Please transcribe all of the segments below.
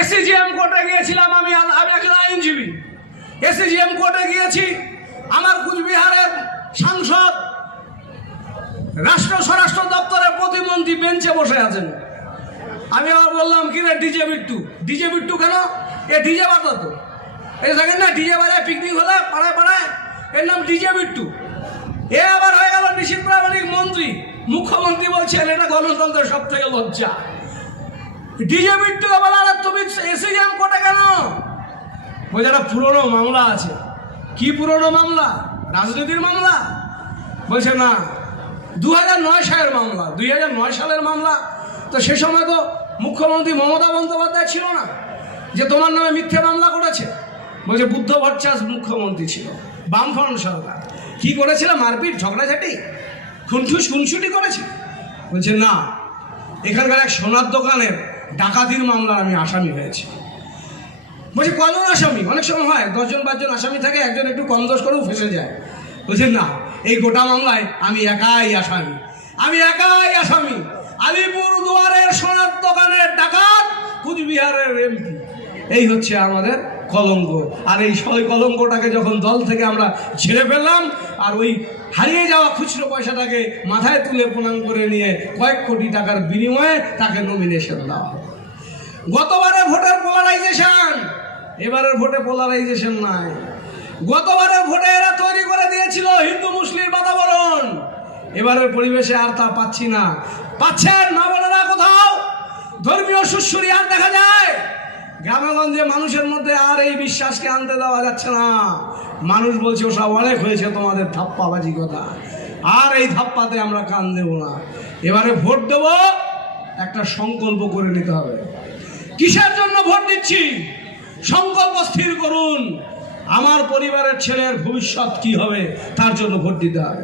ACGM কোর্টে গিয়েছিলাম, আমি একজন আইনজীবী। এসিজিএম কোর্টে গিয়েছি, আমার কুচবিহারের সাংসদ রাষ্ট্র স্বরাষ্ট্র দপ্তরের প্রতিমন্ত্রী বেঞ্চে বসে আছেন। আমি আবার বললাম, কি রে ডিজে বিট্টু? ডিজে বিট্টু কেন? এ ডিজে বাজাতো, এই দেখেন না, ডিজে বাজায় পিকনিক হলে পাড়ায় পাড়ায়, এর নাম ডিজে বিট্টু। এ আবার হয়ে গেল নিশীথ প্রামাণিক মন্ত্রী। মুখ্যমন্ত্রী বলছেন এটা গণতন্ত্রের সব থেকে লজ্জা। ডিজে বিট্টুকে বলার তুমি এসিজিএম কোর্টে কেন? ওই যারা পুরনো মামলা আছে। কি পুরনো মামলা? রাজনীতির মামলা? বলছে না, 2009 সালের মামলা। 2009 সালের মামলা তো সে সময় তো মুখ্যমন্ত্রী মমতা বন্দ্যোপাধ্যায় ছিল না যে তোমার নামে মিথ্যে মামলা করেছে। বলছে বুদ্ধ ভট্টাচার্য মুখ্যমন্ত্রী ছিল, বামফ্রন্ট সরকার। কি করেছিল? মারপিট, ঝগড়াঝাটি, খুনসুটি করেছে। বলছে না, এখানকার এক সোনার দোকানের ডাকাতির মামলার আমি আসামি হয়েছি। বলছে কজন আসামি? অনেক সময় হয় 10 জন 5 জন আসামি থাকে, একজন একটু কম দোষ করেও ফেসে যায়। বলছেন না, এই গোটা মামলায় আমি একাই আসামি, আমি একাই আসামি। আলিপুর দুয়ারের সোনার দোকানের ডাকাত, কুচবিহারের এমপি। এই হচ্ছে আমাদের কলঙ্ক। আর এই কলঙ্কটাকে যখন দল থেকে আমরা ঝেড়ে ফেললাম, আর ওই হারিয়ে যাওয়া খুচরো পয়সাটাকে মাথায় তুলে প্রণাম করে নিয়ে কয়েক কোটি টাকার বিনিময়ে তাকে নমিনেশন দেওয়া হবে। গতবারে ভোটের পোলারাইজেশন, এবারের ভোটে পোলারাইজেশন নাই। গতবারে ভোটে এরা তৈরি করে দিয়েছিল হিন্দু মুসলিম বাতাবরণ, এবারের পরিবেশে আর তা পাচ্ছি না। পাচ্ছেন না বোনেরা? কোথাও ধর্মীয় সুশ্রী আর দেখা যায়? গ্রামেগঞ্জে মানুষের মধ্যে আর এই বিশ্বাসকে আনতে দেওয়া যাচ্ছে না। মানুষ বলছে ওসব অনেক হয়েছে তোমাদের ধাপ্পাবাজি কথা, আর এই ধাপ্পাতে আমরা কান দেব না। এবারে ভোট দেব, একটা সংকল্প করে নিতে হবে। কিসের জন্য ভোট দিচ্ছি? সংকল্প স্থির করুন। আমার পরিবারের ছেলের ভবিষ্যৎ কি হবে, তার জন্য ভোট দিতে হবে।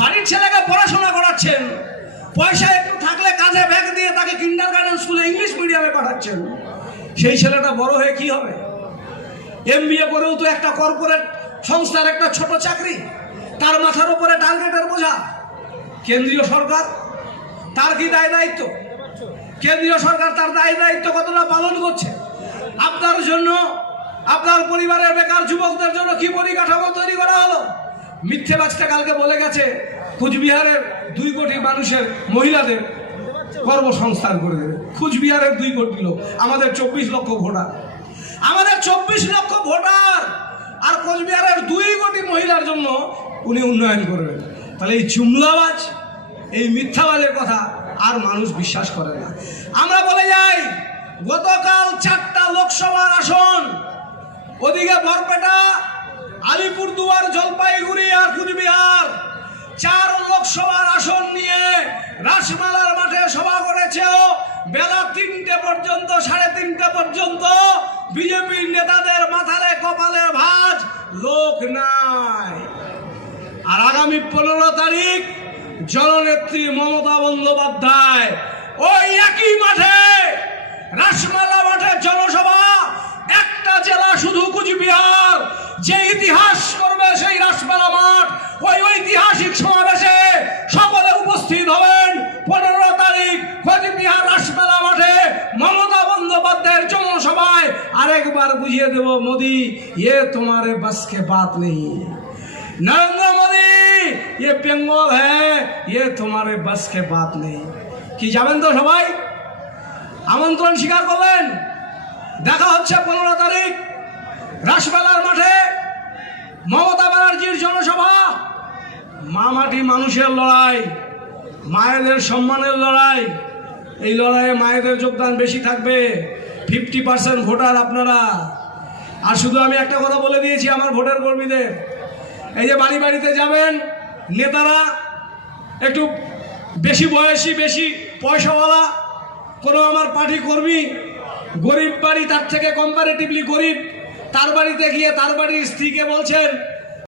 বাড়ির ছেলেকে পড়াশোনা করাচ্ছেন, পয়সা একটু থাকলে কাঁধে ব্যাগ দিয়ে তাকে কিন্ডারগার্টেন স্কুলে ইংলিশ মিডিয়ামে পাঠাচ্ছেন। সেই ছেলেটা বড় হয়ে কি হবে? MBA করেও তো একটা কর্পোরেট সংস্থার একটা ছোট চাকরি, তার মাথার উপরে টার্গেটের বোঝা। কেন্দ্রীয় সরকার তার কি দায় দায়িত্ব? কেন্দ্রীয় সরকার তার দায় দায়িত্ব কতটা পালন করছে? আপনার জন্য, আপনার পরিবারের বেকার যুবকদের জন্য কি পরিকাঠামো তৈরি করা হলো? মিথ্যে বাচ্চা কালকে বলে গেছে কুচবিহারের 2 কোটি মানুষের মহিলাদের কর্মসংস্থান করে দেবে। কুচবিহারের 2 কোটি লোক, আমাদের 24 লক্ষ ভোটার, আমাদের 24 লক্ষ ভোটার, আর কোচবিহারের 2 কোটি মহিলার জন্য উনি উন্নয়ন করবেন। তাহলে এই জুমলাবাজ, এই মিথ্যাবাজের কথা আর মানুষ বিশ্বাস করে না। আমরা বলে যাই, গতকাল 4টা লোকসভার আসন, ওদিকে বরপেটা, আলিপুরদুয়ার, জলপাইগুড়ি আর কুচবিহার, 4 লোকসভার আসন নিয়ে রাসমেলার মাঠে সভা করেছেও বেলা 3টে পর্যন্ত, 3:30 পর্যন্ত বিজেপির নেতাদের মাথারে কপালে ভাঁজ, লোক নাই। আর আগামী 15 তারিখ জননেত্রী মমতা বন্দ্যোপাধ্যায় ওই একই মাঠে, রাসমেলা মাঠে জনসভা। একটা জেলা শুধু কুচবিহার, যে ইতিহাস করবে সেই রাসমেলা মাঠ। ওই ঐতিহাসিক সমাবেশে সকলে উপস্থিত হবেন 15 তারিখ কুচবিহার রাসমেলা মাঠে মমতা বন্দ্যোপাধ্যায়ের জনসভায়। আরেকবার বুঝিয়ে দেব, মোদি ये तुम्हारे बस के बात नहीं, नरेंद्र मोदी ये बेंगल है, ये तुम्हारे बस के बात नहीं। কি যাবেন তো সবাই? আমন্ত্রণ স্বীকার করলেন? দেখা হচ্ছে 15 তারিখ রাসমেলার মাঠে, মমতা ব্যানার্জির জনসভা। মাটি মানুষের লড়াই, মায়েদের সম্মানের লড়াই। এই লড়াইয়ে মায়েদের যোগদান বেশি থাকবে। 50% ভোটার আপনারা। আর শুধু আমি একটা কথা বলে দিয়েছি আমার ভোটার কর্মীদের, এই যে বাড়ি বাড়িতে যাবেন, নেতারা একটু বেশি বয়সী, বেশি পয়সাওয়ালা, কোনো আমার পার্টি কর্মী গরিব বাড়ি, তার থেকে কম্পারেটিভলি গরিব, তার বাড়িতে গিয়ে তার বাড়ির স্ত্রীকে বলছেন